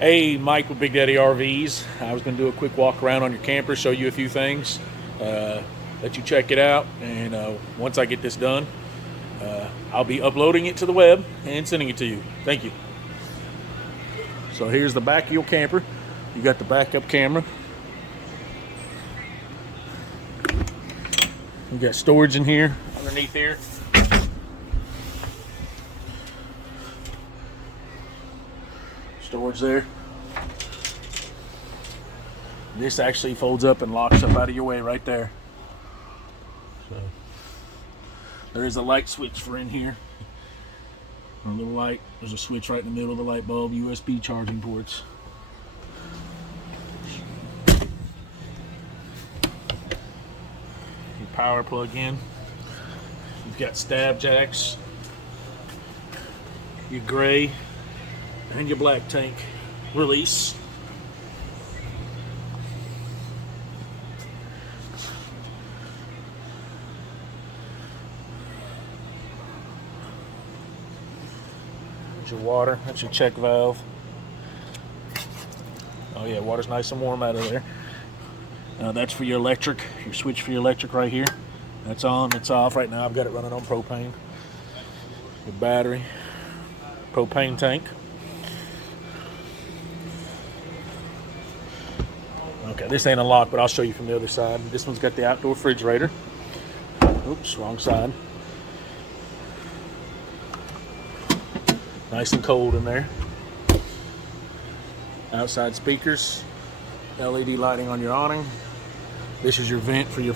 Hey, Mike with Big Daddy RVs. I was going to do a quick walk around on your camper, show you a few things, let you check it out, and once I get this done, I'll be uploading it to the web and sending it to you. Thank you. So here's the back of your camper. You got the backup camera. You got storage in here, underneath here. Storage there. This actually folds up and locks up out of your way right there. So there is a light switch for in here. A little light. There's a switch right in the middle of the light bulb. USB charging ports. Your power plug in. You've got stab jacks. Your gray and your black tank release. There's your water. That's your check valve. Oh yeah, water's nice and warm out of there. That's for your electric. Your switch for your electric right here. That's on, it's off. Right now I've got it running on propane. Your battery. Propane tank. Okay, this ain't unlocked, but I'll show you from the other side. This one's got the outdoor refrigerator. Oops, wrong side. Nice and cold in there. Outside speakers. LED lighting on your awning. This is your vent for your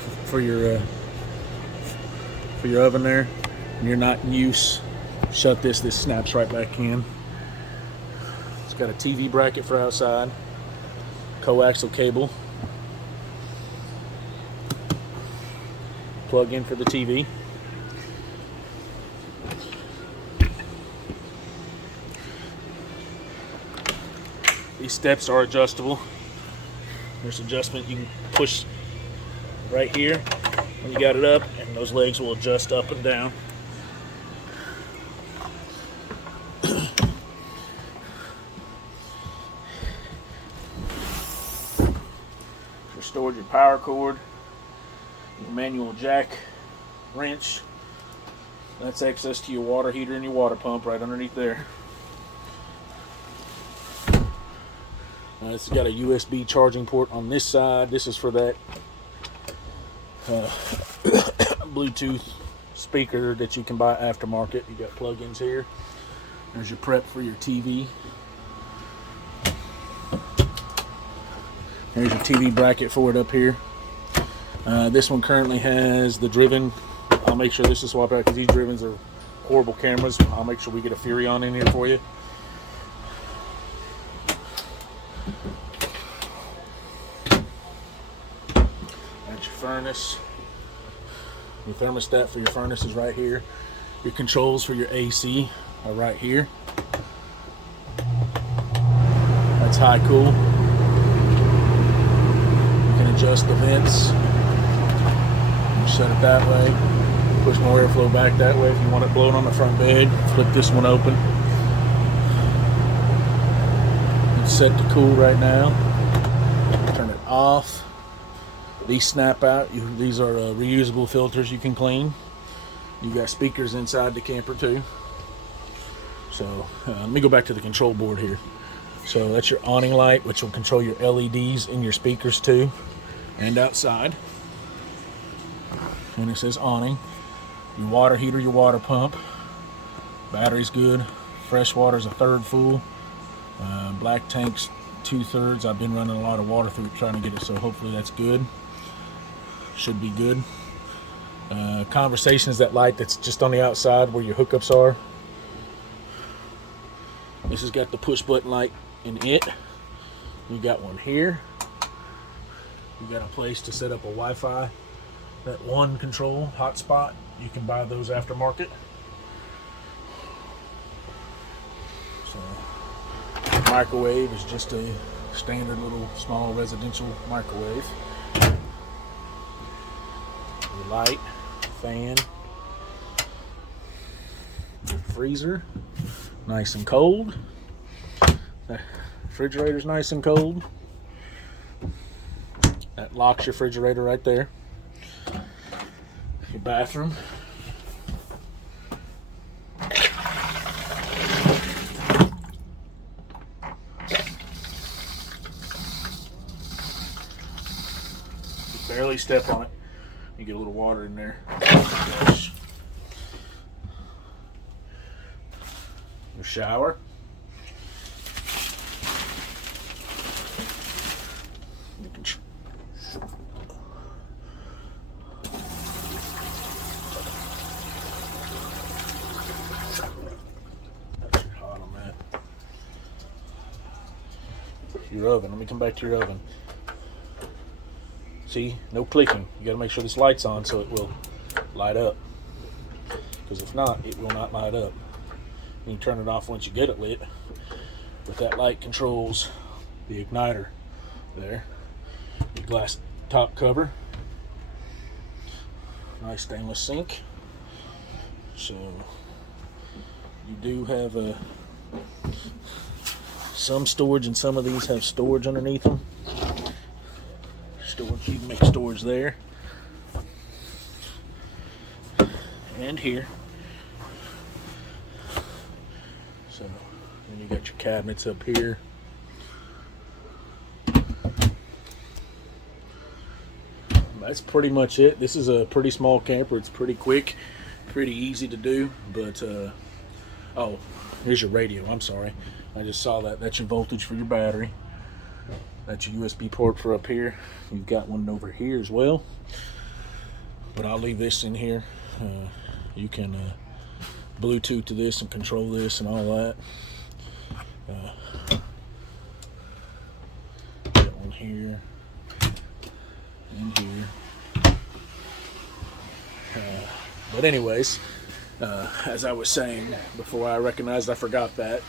oven there. When you're not in use, shut this. This snaps right back in. It's got a TV bracket for outside. Coaxial cable. Plug in for the TV. These steps are adjustable. There's adjustment you can push right here when you got it up, and those legs will adjust up and down. Stored your power cord, your manual jack wrench. That's access to your water heater and your water pump right underneath there. It's got a USB charging port on this side. This is for that Bluetooth speaker that you can buy aftermarket. You got plug-ins here. There's your prep for your TV. There's your TV bracket for it up here. This one currently has the Driven. I'll make sure this is swapped out because these Drivens are horrible cameras. I'll make sure we get a Furion in here for you. That's your furnace. Your thermostat for your furnace is right here. Your controls for your AC are right here. That's high cool. Adjust the vents, shut it that way, push more airflow back that way. If you want it blowing on the front bed, flip this one open. It's set to cool right now. Turn it off. These snap out. These are reusable filters you can clean. You got speakers inside the camper too. So let me go back to the control board here. So that's your awning light, which will control your LEDs in your speakers too. And outside, and it says awning. Your water heater, your water pump, battery's good. Fresh water's a third full. Black tank's 2/3. I've been running a lot of water through it trying to get it, so hopefully that's good. Should be good. Conversation is that light that's just on the outside where your hookups are. This has got the push button light in it. You got one here. You got a place to set up a Wi-Fi, that one control hotspot. You can buy those aftermarket. So, microwave is just a standard little small residential microwave. Your light, fan, your freezer, nice and cold. Refrigerator's nice and cold. That locks your refrigerator right there. Your bathroom. You barely step on it. You get a little water in there. Your shower. You can that's hot on that. Your oven. Let me come back to your oven. See, no clicking. You got to make sure this light's on so it will light up. Because if not, it will not light up. You can turn it off once you get it lit. But that light controls the igniter there. Your glass top cover. Nice stainless sink. So you do have some storage, and some of these have storage underneath them. Storage, you can make storage there and here. So then you got your cabinets up here. That's pretty much it. This is a pretty small camper. It's pretty quick, pretty easy to do. But oh, here's your radio. I'm sorry, I just saw that. That's your voltage for your battery. That's your USB port for up here. You've got one over here as well. But I'll leave this in here. You can Bluetooth to this and control this and all that. Got one here and here. But anyways, as I was saying before, I recognized I forgot that.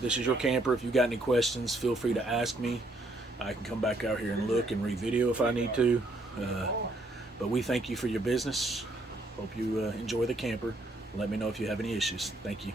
This is your camper. If you got any questions, feel free to ask me. I can come back out here and look and re-video if I need to. But we thank you for your business. Hope you enjoy the camper. Let me know if you have any issues. Thank you.